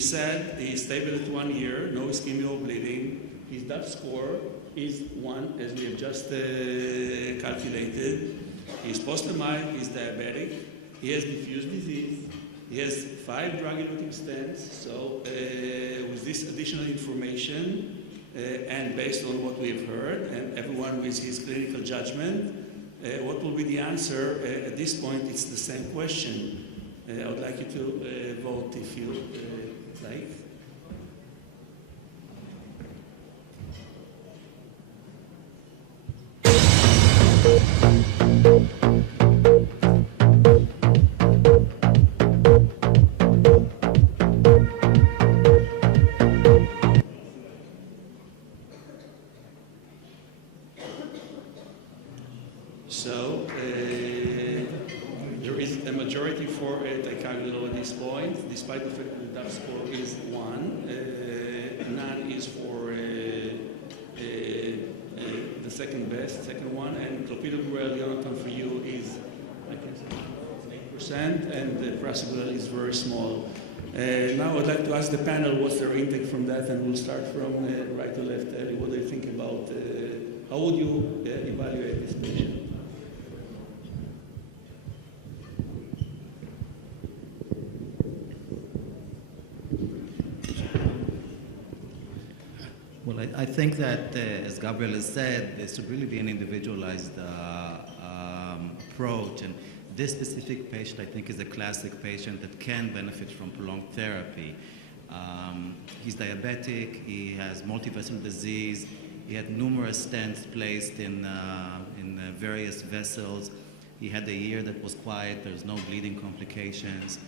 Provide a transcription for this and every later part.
We said he's stable at 1 year, no ischemia or bleeding. His DAP score is 1, as we have just calculated. He's post-MI, he's diabetic, he has diffuse disease, he has 5 drug-eluting stents. So with this additional information, and based on what we have heard, and everyone with his clinical judgment, what will be the answer? At this point, it's the same question. I would like you to vote if you like. So there is a majority for ticagrelor at this point, despite the fact that the DAP score is 1. None is for the second one, and clopidogrel, Jonathan, for you is, I can say, 8%, and the prasugrel is very small. Now I'd like to ask the panel what's their intake from that, and we'll start from right to left. Ellie, what do you think about, how would you evaluate this patient? Well, I think that, as Gabriel has said, there should really be an individualized approach. And this specific patient, I think, is a classic patient that can benefit from prolonged therapy. He's diabetic, he has multivessel disease, he had numerous stents placed in various vessels. He had a year that was quiet, there's no bleeding complications.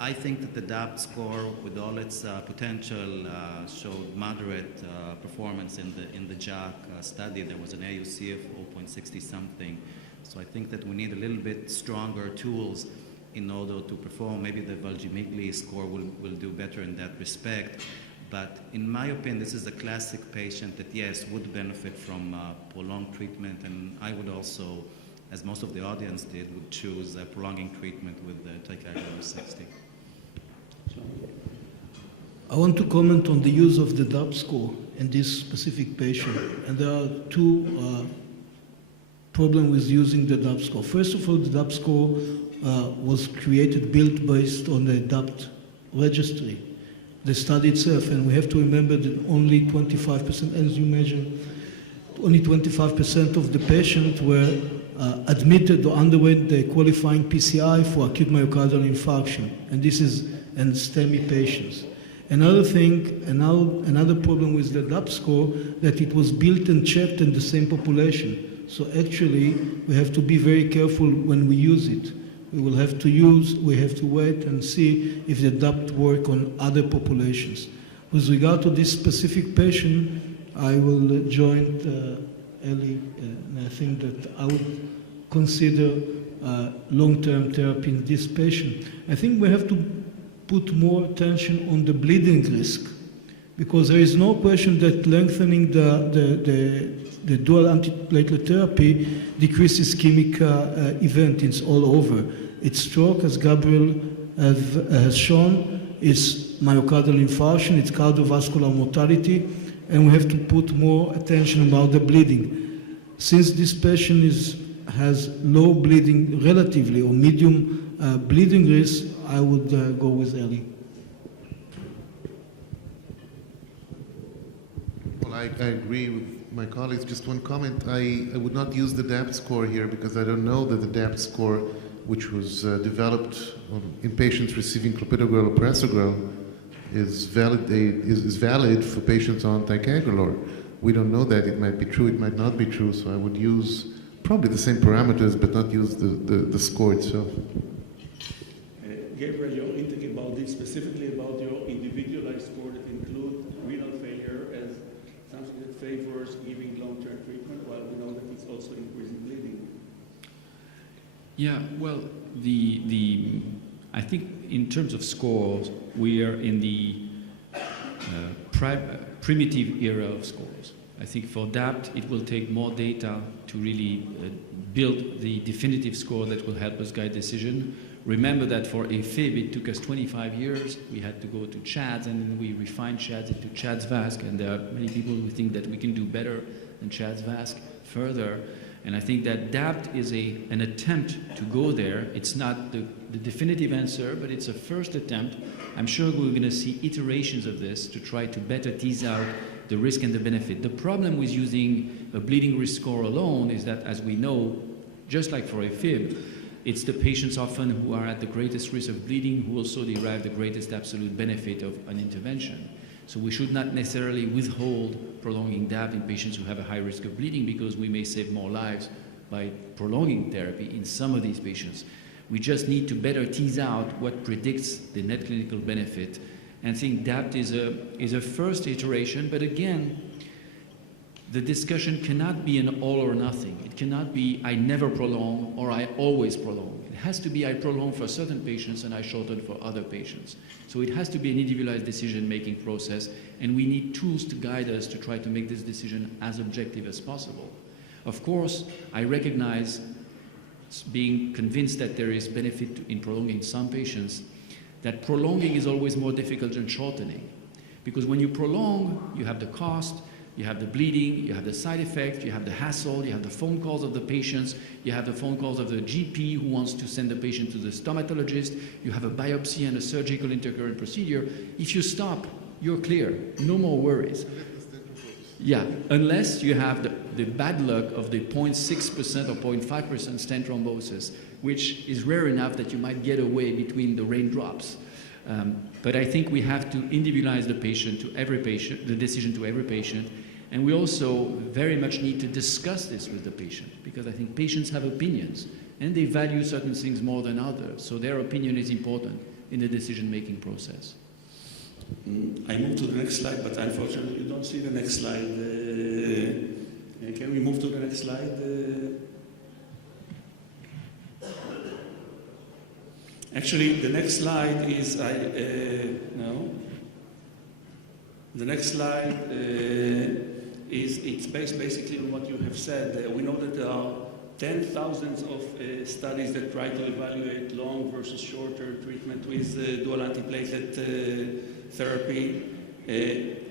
I think that the DAP score, with all its potential, showed moderate performance in the JAC study. There was an AUC of 0.60 something. So I think that we need a little bit stronger tools in order to perform. Maybe the Valgimigli score will do better in that respect. But in my opinion, this is a classic patient that, yes, would benefit from prolonged treatment. And I would also, as most of the audience did, would choose prolonging treatment with ticagrelor 60. I want to comment on the use of the DAP score in this specific patient. And there are two problems with using the DAP score. First of all, the DAP score was built based on the DAPT registry, the study itself. And we have to remember that only 25%, as you mentioned, only 25% of the patients were admitted or underwent the qualifying PCI for acute myocardial infarction. And this is in STEMI patients. Another thing, another problem with the DAP score, that it was built and checked in the same population. So actually, we have to be very careful when we use it. We have to wait and see if the DAP work on other populations. With regard to this specific patient, I will join Ellie, and I think that I would consider long-term therapy in this patient. I think we have to put more attention on the bleeding risk, because there is no question that lengthening the dual antiplatelet therapy decreases ischemic event. It's all over. It's stroke, as Gabriel has shown, it's myocardial infarction, it's cardiovascular mortality, and we have to put more attention about the bleeding. Since this patient has low bleeding relatively, or medium bleeding risk, I would go with Ellie. Well, I agree with my colleagues. Just one comment. I would not use the DAPT score here because I don't know that the DAPT score, which was developed in patients receiving clopidogrel or prasugrel, is valid for patients on ticagrelor. We don't know that. It might be true, it might not be true, so I would use probably the same parameters, but not use the score itself. Gabriel, you're thinking about this, specifically about your individualized score that include renal failure as something that favors giving long-term treatment, while we know that it's also increasing bleeding. Yeah, well, I think in terms of scores, we are in the primitive era of scores. I think for DAPT, it will take more data to really build the definitive score that will help us guide decision. remember that for AFib, it took us 25 years. We had to go to CHADS, and then we refined CHADS into CHADS-VASC, and there are many people who think that we can do better than CHADS-VASC further. And I think that DAPT is an attempt to go there. It's not the definitive answer, but it's a first attempt. I'm sure we're going to see iterations of this to try to better tease out the risk and the benefit. The problem with using a bleeding risk score alone is that, as we know, just like for AFib, it's the patients often who are at the greatest risk of bleeding who also derive the greatest absolute benefit of an intervention. So we should not necessarily withhold prolonging DAPT in patients who have a high risk of bleeding, because we may save more lives by prolonging therapy in some of these patients. We just need to better tease out what predicts the net clinical benefit. And I think DAPT is a first iteration, but again, the discussion cannot be an all or nothing. It cannot be I never prolong or I always prolong. It has to be I prolong for certain patients and I shorten for other patients. So it has to be an individualized decision-making process, and we need tools to guide us to try to make this decision as objective as possible. Of course, I recognize being convinced that there is benefit in prolonging some patients, that prolonging is always more difficult than shortening. Because when you prolong, you have the cost, you have the bleeding, you have the side effects, you have the hassle, you have the phone calls of the patients, you have the phone calls of the GP who wants to send the patient to the stomatologist, you have a biopsy and a surgical intercurrent procedure. If you stop, you're clear, no more worries. Yeah, unless you have the bad luck of the 0.6% or 0.5% stent thrombosis, which is rare enough that you might get away between the raindrops. But I think we have to individualize the patient to every patient, the decision to every patient, and we also very much need to discuss this with the patient, because I think patients have opinions and they value certain things more than others, so their opinion is important in the decision-making process. I move to the next slide, but unfortunately you don't see the next slide. Can we move to the next slide? Actually, the next slide is, no. The next slide it's based basically on what you have said. We know that there are 10,000s of studies that try to evaluate long versus shorter treatment with dual antiplatelet therapy.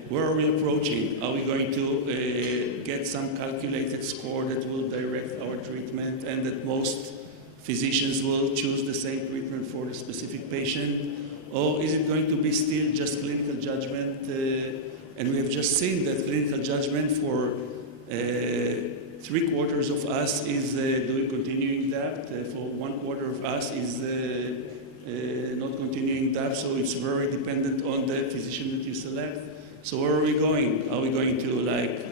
Where are we approaching? Are we going to get some calculated score that will direct our treatment, and that most physicians will choose the same treatment for the specific patient? Or is it going to be still just clinical judgment? And we have just seen that clinical judgment for 3/4 of us is doing continuing DAPT, for 1/4 of us is not continuing DAPT, so it's very dependent on the physician that you select. So where are we going? Are we going to like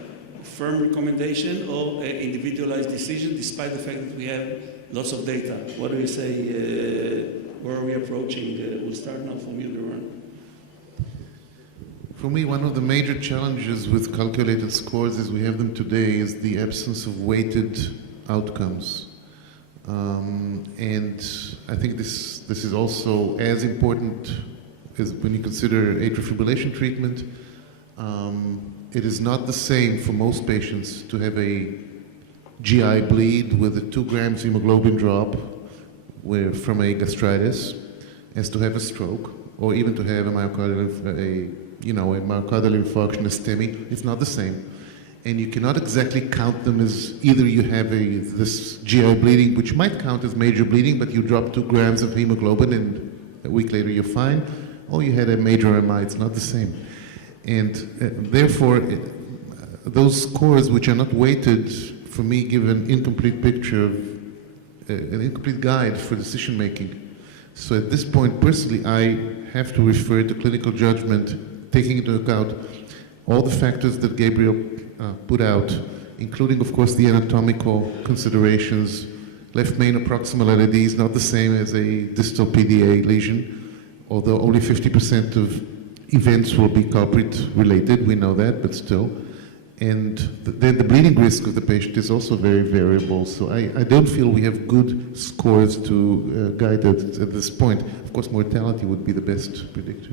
firm recommendation or individualized decision, despite the fact that we have lots of data? What do you say? Where are we approaching? We'll start now from you, Doron. For me, one of the major challenges with calculated scores as we have them today is the absence of weighted outcomes. And I think this is also as important as when you consider atrial fibrillation treatment. It is not the same for most patients to have a GI bleed with a 2 grams hemoglobin drop from a gastritis as to have a stroke, or even to have a myocardial infarction, a STEMI. It's not the same. And you cannot exactly count them as either you have this GI bleeding, which might count as major bleeding, but you drop 2 grams of hemoglobin and a week later you're fine, or you had a major MI. It's not the same. And therefore, those scores which are not weighted, for me, give an incomplete picture of an incomplete guide for decision making. So at this point, personally, I have to refer to clinical judgment, taking into account all the factors that Gabriel put out, including, of course, the anatomical considerations. Left main or proximal LAD is not the same as a distal PDA lesion, although only 50% of events will be culprit related, we know that, but still. And then the bleeding risk of the patient is also very variable. So I don't feel we have good scores to guide it at this point. Of course, mortality would be the best predictor.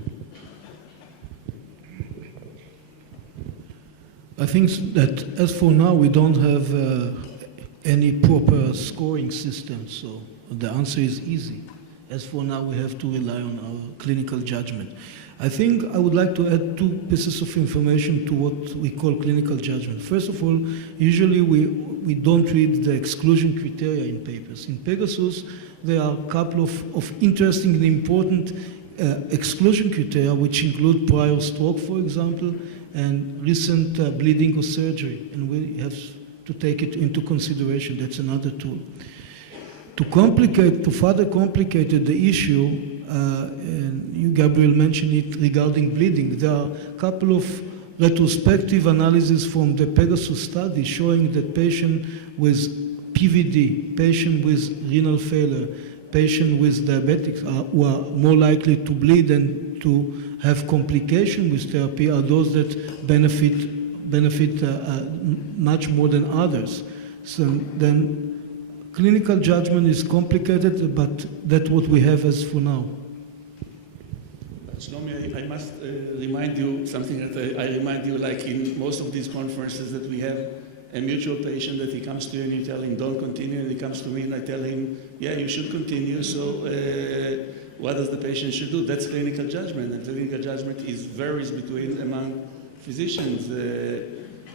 I think that as for now, we don't have any proper scoring system, so the answer is easy. As for now, we have to rely on our clinical judgment. I think I would like to add two pieces of information to what we call clinical judgment. First of all, usually we don't read the exclusion criteria in papers. In Pegasus, there are a couple of interesting and important exclusion criteria, which include prior stroke, for example, and recent bleeding or surgery, and we have to take it into consideration. That's another tool. To further complicate the issue, and you, Gabriel, mentioned it regarding bleeding. There are a couple of retrospective analyses from the Pegasus study showing that patient with PVD, patient with renal failure, patient with diabetics who are more likely to bleed and to have complication with therapy are those that benefit much more than others. So then clinical judgment is complicated, but that's what we have as for now. Shlomi, I must remind you something that I remind you, like in most of these conferences, that we have a mutual patient that he comes to you and you tell him, don't continue, and he comes to me and I tell him, yeah, you should continue, so what does the patient should do? That's clinical judgment, and clinical judgment varies among physicians.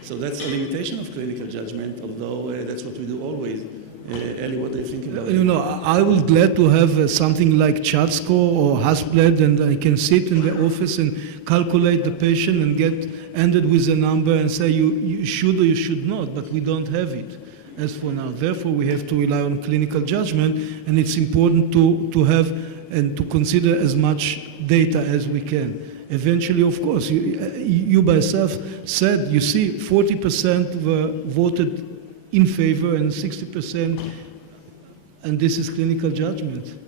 So that's a limitation of clinical judgment, although that's what we do always. Eli, what do you think about it? You know, I would glad to have something like CHAT score or Hasbled, and I can sit in the office and calculate the patient and get ended with a number and say you should or you should not, but we don't have it as for now. Therefore, we have to rely on clinical judgment, and it's important to have and to consider as much data as we can. Eventually, of course, you by yourself said, you see, 40% were voted in favor and 60%, and this is clinical judgment.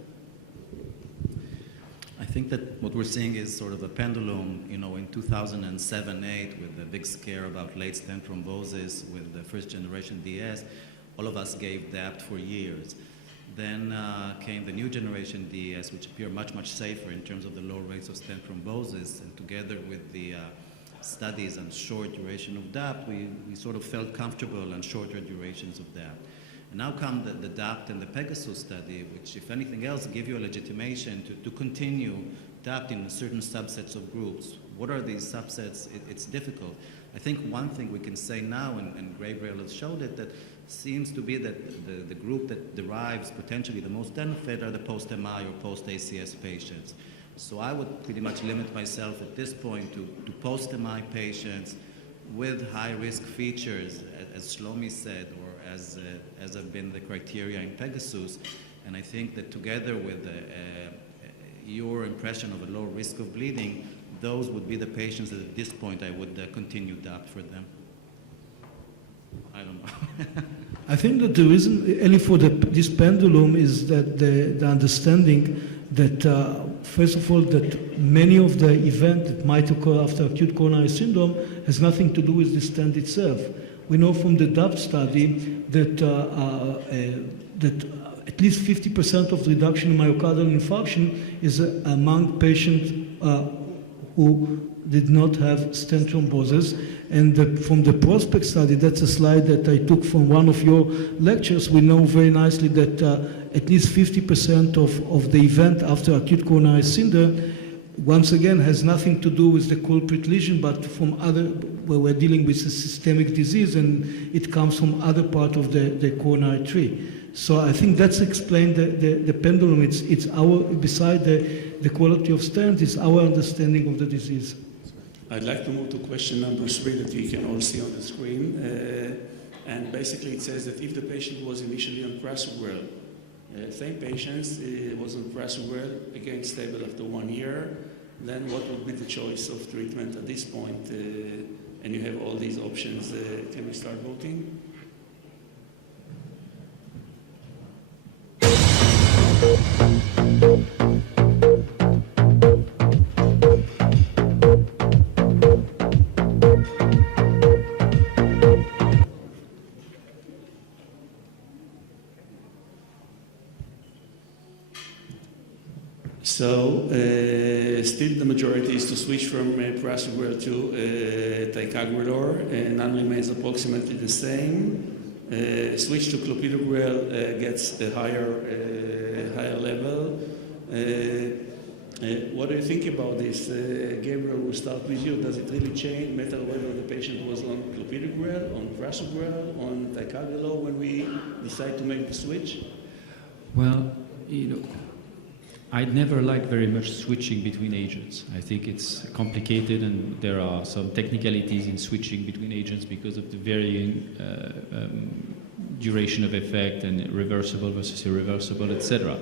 I think that what we're seeing is sort of a pendulum, you know, in 2007-8 with the big scare about late stent thrombosis with the first generation DS, all of us gave DAPT for years. Then came the new generation DES, which appear much, much safer in terms of the low rates of stent thrombosis, and together with the studies and short duration of DAPT, we sort of felt comfortable on shorter durations of DAPT. And now come the DAPT and the Pegasus study, which, if anything else, give you a legitimation to continue DAPT in certain subsets of groups. What are these subsets? It's difficult. I think one thing we can say now, and Gabriel has showed it, that seems to be that the group that derives potentially the most benefit are the post-MI or post-ACS patients. So I would pretty much limit myself at this point to post-MI patients with high-risk features, as Shlomi said, or as have been the criteria in Pegasus. And I think that together with your impression of a low risk of bleeding, those would be the patients that at this point I would continue DAPT for them. I don't know. I think that the reason, Eli, for this pendulum is that the understanding that, first of all, that many of the events that might occur after acute coronary syndrome has nothing to do with the stent itself. We know from the DAPT study that at least 50% of the reduction in myocardial infarction is among patients who did not have stent thrombosis. And from the prospect study, that's a slide that I took from one of your lectures, we know very nicely that at least 50% of the event after acute coronary syndrome, once again, has nothing to do with the culprit lesion, but from other, where we're dealing with a systemic disease, and it comes from other part of the coronary tree. So I think that's explained the pendulum. It's our, beside the quality of stent, it's our understanding of the disease. I'd like to move to question number 3 that you can all see on the screen. And basically it says that if the patient was initially on prasugrel, same patients was on prasugrel, again stable after 1 year, then what would be the choice of treatment at this point? And you have all these options. Can we start voting? So, still the majority is to switch from prasugrel to ticagrelor, none remains approximately the same. Switch to clopidogrel gets a higher level. What do you think about this? Gabriel, we'll start with you. Does it really change, matter whether the patient was on clopidogrel, on prasugrel, on ticagrelor when we decide to make the switch? Well, I'd never liked very much switching between agents. I think it's complicated and there are some technicalities in switching between agents because of the varying duration of effect and reversible versus irreversible, etc.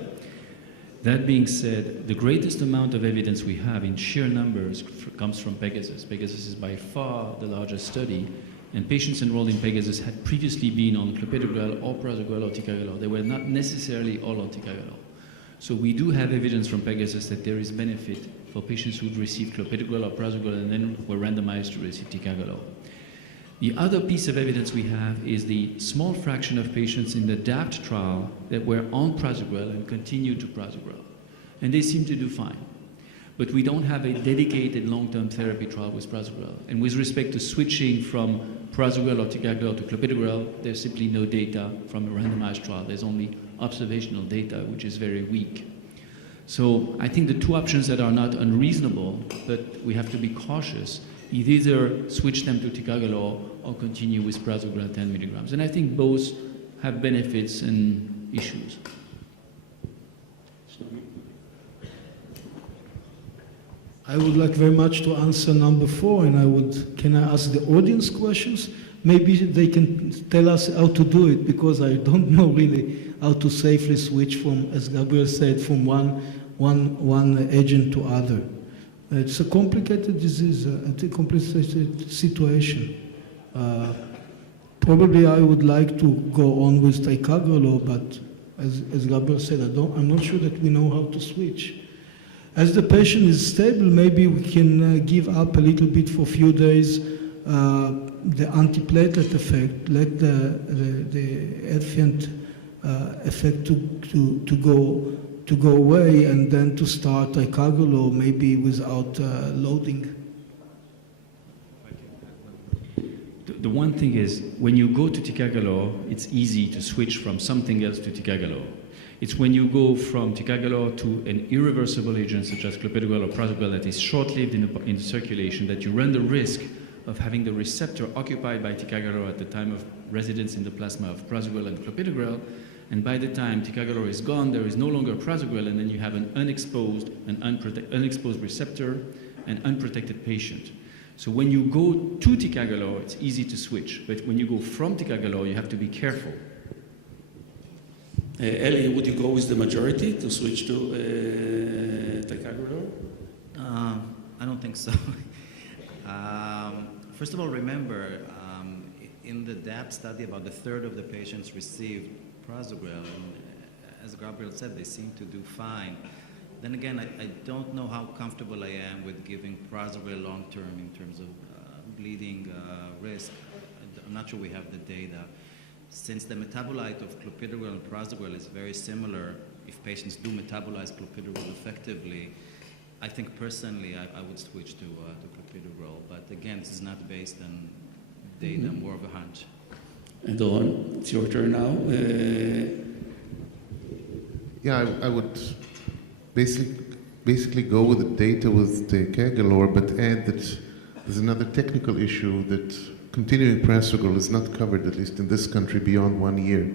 That being said, the greatest amount of evidence we have in sheer numbers comes from Pegasus. Pegasus is by far the largest study, and patients enrolled in Pegasus had previously been on clopidogrel or prasugrel or ticagrelor. They were not necessarily all on ticagrelor. So we do have evidence from Pegasus that there is benefit for patients who'd received clopidogrel or prasugrel and then were randomized to receive ticagrelor. The other piece of evidence we have is the small fraction of patients in the DAPT trial that were on prasugrel and continued to prasugrel. And they seem to do fine. But we don't have a dedicated long-term therapy trial with prasugrel. And with respect to switching from prasugrel or ticagrelor to clopidogrel, there's simply no data from a randomized trial. There's only observational data, which is very weak. So I think the two options that are not unreasonable, but we have to be cautious, either switch them to ticagrelor or continue with prasugrel 10 milligrams. And I think both have benefits and issues. I would like very much to answer number 4, and can I ask the audience questions? Maybe they can tell us how to do it, because I don't know really how to safely switch from, as Gabriel said, from one agent to other. It's a complicated disease, a complicated situation. Probably I would like to go on with ticagrelor, but as Gabriel said, I'm not sure that we know how to switch. As the patient is stable, maybe we can give up a little bit for a few days the antiplatelet effect, let the efficient effect to go away, and then to start ticagrelor maybe without loading. The one thing is, when you go to ticagrelor, it's easy to switch from something else to ticagrelor. It's when you go from ticagrelor to an irreversible agent such as clopidogrel or prasugrel that is short-lived in the circulation that you run the risk of having the receptor occupied by ticagrelor at the time of residence in the plasma of prasugrel and clopidogrel, and by the time ticagrelor is gone, there is no longer prasugrel, and then you have an unexposed receptor and unprotected patient. So when you go to ticagrelor, it's easy to switch, but when you go from ticagrelor, you have to be careful. Eli, would you go with the majority to switch to ticagrelor? I don't think so. First of all, remember, in the DAP study, about a third of the patients received prasugrel, and as Gabriel said, they seem to do fine. Then again, I don't know how comfortable I am with giving prasugrel long-term in terms of bleeding risk. I'm not sure we have the data. Since the metabolite of clopidogrel and prasugrel is very similar, if patients do metabolize clopidogrel effectively, I think personally I would switch to clopidogrel. But again, this is not based on data, more of a hunch. And Doron, it's your turn now. Yeah, I would basically go with the data with the ticagrelor, but add that there's another technical issue that continuing prasugrel is not covered, at least in this country, beyond 1 year.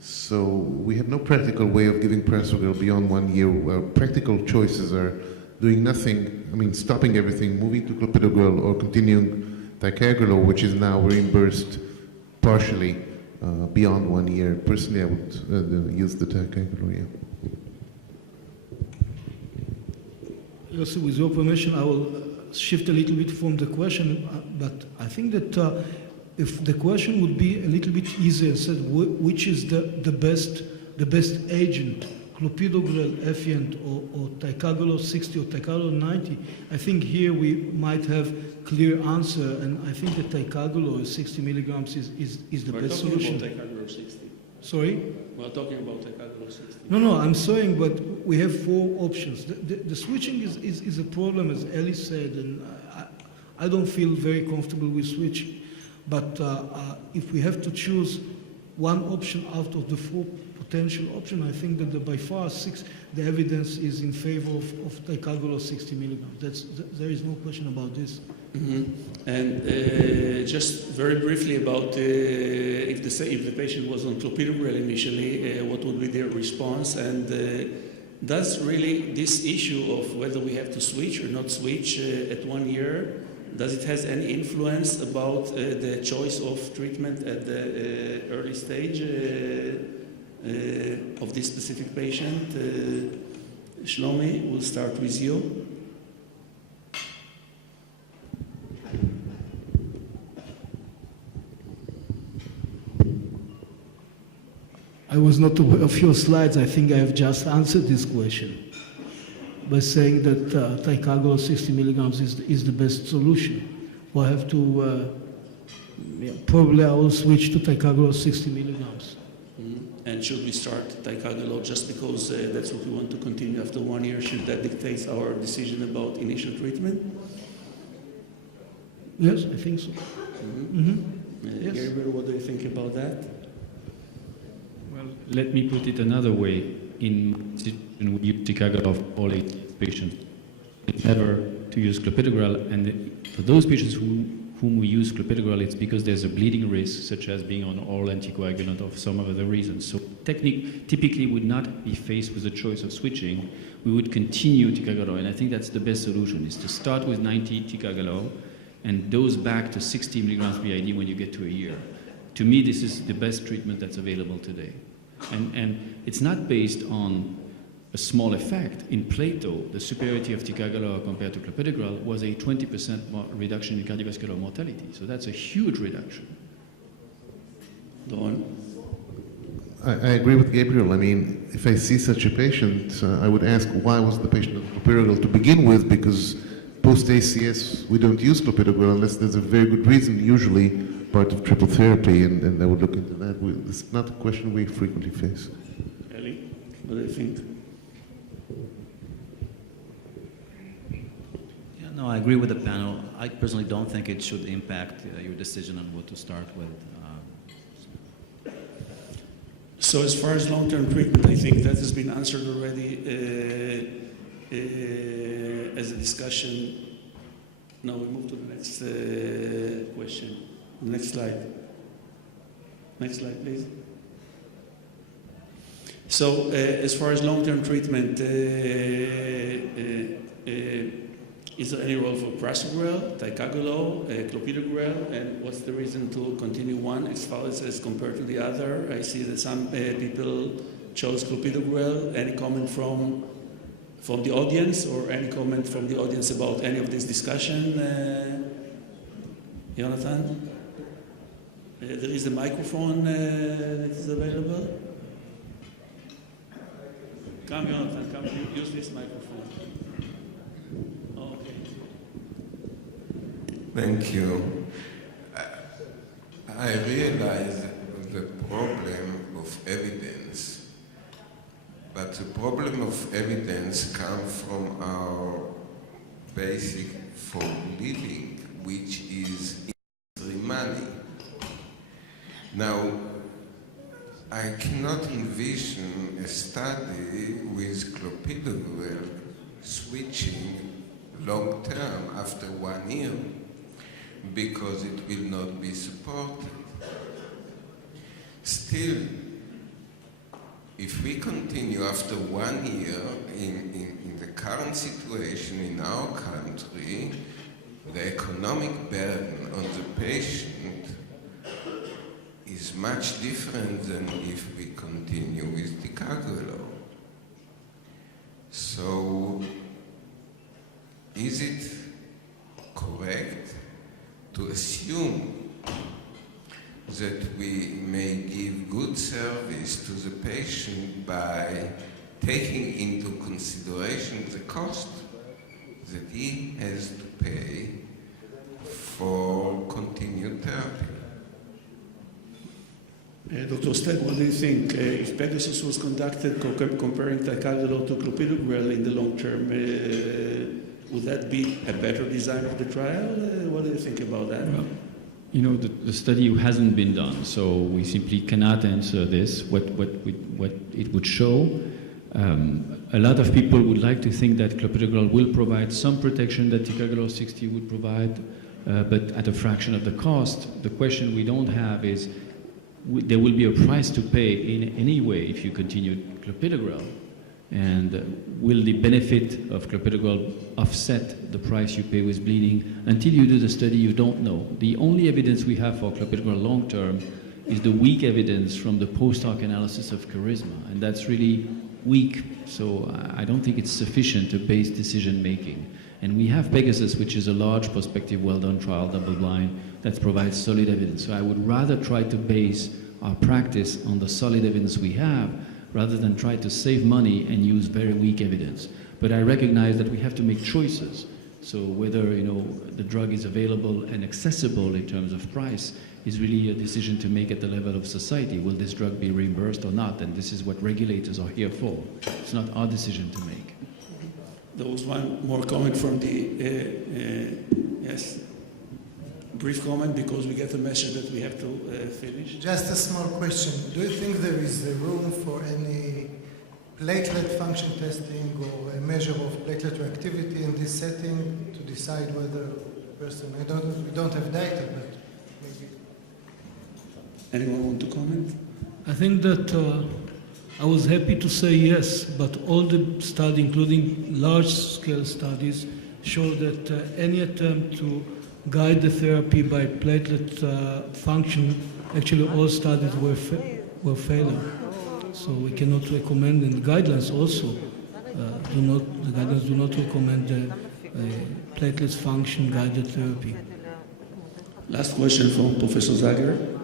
So we have no practical way of giving prasugrel beyond 1 year. Our practical choices are doing nothing, stopping everything, moving to clopidogrel, or continuing ticagrelor, which is now reimbursed partially beyond 1 year. Personally, I would use the ticagrelor, yeah. Also, with your permission, I will shift a little bit from the question, but I think that if the question would be a little bit easier, said which is the best agent, clopidogrel, Efient, or ticagrelor 60 or ticagrelor 90, I think here we might have clear answer, and I think that ticagrelor 60 milligrams is the best solution. We're talking about ticagrelor 60. Sorry? We're talking about ticagrelor 60. No, I'm saying, but we have 4 options. The switching is a problem, as Eli said, and I don't feel very comfortable with switching. But if we have to choose one option out of the four potential options. I think that by far the evidence is in favor of ticagrelor 60 milligrams. There is no question about this. Mm-hmm. And just very briefly about if the patient was on clopidogrel initially, what would be their response? And does really this issue of whether we have to switch or not switch at 1 year, does it has any influence about the choice of treatment at the early stage of this specific patient? Shlomi, we'll start with you. I was not aware of your slides. I think I have just answered this question by saying that ticagrelor 60 milligrams is the best solution. We'll have to, probably I will switch to ticagrelor 60 milligrams. Mm-hmm. And should we start ticagrelor just because that's what we want to continue after 1 year? Should that dictate our decision about initial treatment? Yes, I think so. Mm-hmm. Mm-hmm. Yes. Gabriel, what do you think about that? Well, let me put it another way. In situation we use ticagrelor for all ACS patients, never to use clopidogrel, and for those patients whom we use clopidogrel, it's because there's a bleeding risk, such as being on oral anticoagulant or for some other reasons. So typically would not be faced with the choice of switching. We would continue ticagrelor, and I think that's the best solution, is to start with 90 ticagrelor and dose back to 60 milligrams BID when you get to a year. To me, this is the best treatment that's available today. And it's not based on a small effect. In Plato, the superiority of ticagrelor compared to clopidogrel was a 20% reduction in cardiovascular mortality. So that's a huge reduction. Don? I agree with Gabriel. I mean, if I see such a patient, I would ask why was the patient on clopidogrel to begin with, because post-ACS we don't use clopidogrel unless there's a very good reason, usually part of triple therapy, and I would look into that. It's not a question we frequently face. Ellie, what do you think? Yeah, no, I agree with the panel. I personally don't think it should impact your decision on what to start with. So as far as long-term treatment, I think that has been answered already as a discussion. Now we move to the next question. Next slide. Next slide, please. So as far as long-term treatment, is there any role for prasugrel, ticagrelor, clopidogrel, and what's the reason to continue one as far as compared to the other? I see that some people chose clopidogrel. Any comment from the audience, or any comment from the audience about any of this discussion? Jonathan? There is a microphone that is available. Come, Jonathan, come, use this microphone. Okay. Thank you. I realize the problem of evidence, but the problem of evidence comes from our basic for living, which is money. Now, I cannot envision a study with clopidogrel switching long term after 1 year, because it will not be supported. Still, if we continue after 1 year in the current situation in our country, the economic burden on the patient is much different than if we continue with ticagrelor. So, is it correct to assume that we may give good service to the patient by taking into consideration the cost that he has to pay for continued therapy? Dr. Steg, what do you think? If Pegasus was conducted comparing ticagrelor to clopidogrel in the long term, would that be a better design of the trial? What do you think about that? Well, You know, the study hasn't been done, so we simply cannot answer this. What it would show, a lot of people would like to think that clopidogrel will provide some protection that ticagrelor 60 would provide, but at a fraction of the cost. The question we don't have is, there will be a price to pay in any way if you continue clopidogrel, and will the benefit of clopidogrel offset the price you pay with bleeding? Until you do the study, you don't know. The only evidence we have for clopidogrel long term is the weak evidence from the post-hoc analysis of charisma, and that's really weak, so I don't think it's sufficient to base decision making. And we have Pegasus, which is a large prospective well-done trial, double-blind, that provides solid evidence. So I would rather try to base our practice on the solid evidence we have, rather than try to save money and use very weak evidence. But I recognize that we have to make choices. So whether the drug is available and accessible in terms of price is really a decision to make at the level of society. Will this drug be reimbursed or not? And this is what regulators are here for. It's not our decision to make. There was one more comment from the, yes, brief comment, because we get a message that we have to finish. Just a small question. Do you think there is a room for any platelet function testing or a measure of platelet reactivity in this setting to decide whether the person, we don't have data, but maybe. Anyone want to comment? I think that I was happy to say yes, but all the studies, including large-scale studies, show that any attempt to guide the therapy by platelet function, actually all studies were failure. So we cannot recommend, and the guidelines also the guidelines do not recommend platelets function guided therapy. Last question from Professor Zager.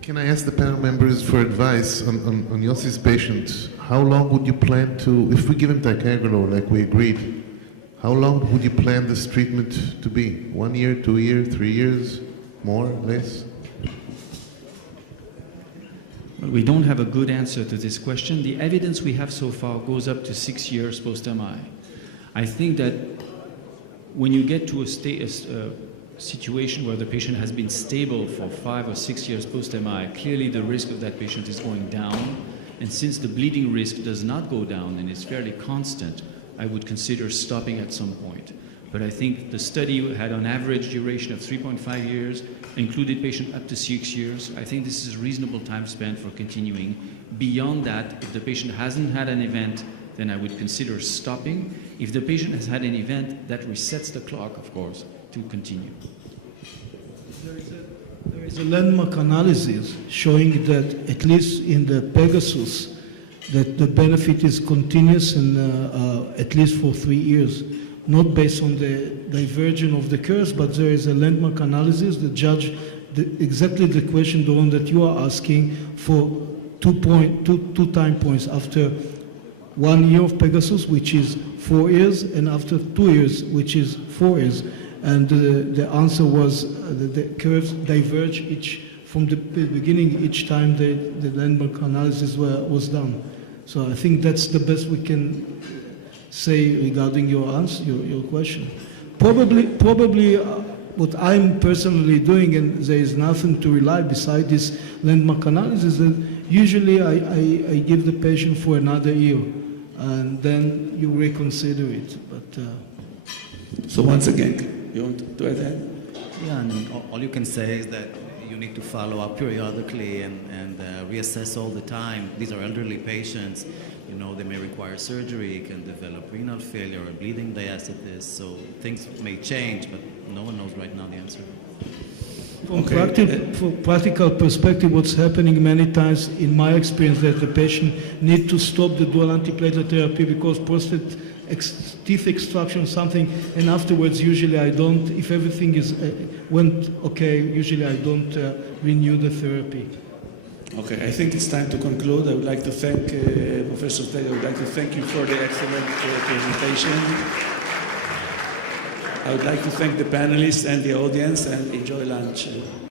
Can I ask the panel members for advice on Yossi's patient? How long would you plan to, if we give him ticagrelor like we agreed, how long would you plan this treatment to be? 1 year, 2 years, 3 years, more, less? Well, we don't have a good answer to this question. The evidence we have so far goes up to 6 years post-MI. I think that when you get to a situation where the patient has been stable for 5 or 6 years post-MI, clearly the risk of that patient is going down. And since the bleeding risk does not go down and is fairly constant, I would consider stopping at some point. But I think the study had an average duration of 3.5 years, included patient up to 6 years. I think this is a reasonable time spent for continuing. Beyond that, if the patient hasn't had an event, then I would consider stopping. If the patient has had an event, that resets the clock, of course, to continue. There is a landmark analysis showing that, at least in the Pegasus, that the benefit is continuous and at least for 3 years, not based on the divergence of the curves, but there is a landmark analysis that judge exactly the question, the one that you are asking, for two time points after 1 year of Pegasus, which is 4 years, and after 2 years, which is 4 years. And the answer was that the curves diverge from the beginning each time the landmark analysis was done. So I think that's the best we can say regarding your answer, your question. Probably what I'm personally doing, and there is nothing to rely beside this landmark analysis, that usually I give the patient for another year, and then you reconsider it. But So once again, you want to add that? Yeah, and all you can say is that you need to follow up periodically and reassess all the time. These are elderly patients. You know, they may require surgery, can develop renal failure or bleeding diastasis, so things may change, but no one knows right now the answer. From practical perspective, what's happening many times, in my experience, that the patient need to stop the dual antiplatelet therapy because prostate teeth extraction or something, and afterwards, usually I don't, if everything went okay, usually I don't renew the therapy. Okay, I think it's time to conclude. I would like to thank Professor Steg. I would like to thank you for the excellent presentation. I would like to thank the panelists and the audience, and enjoy lunch.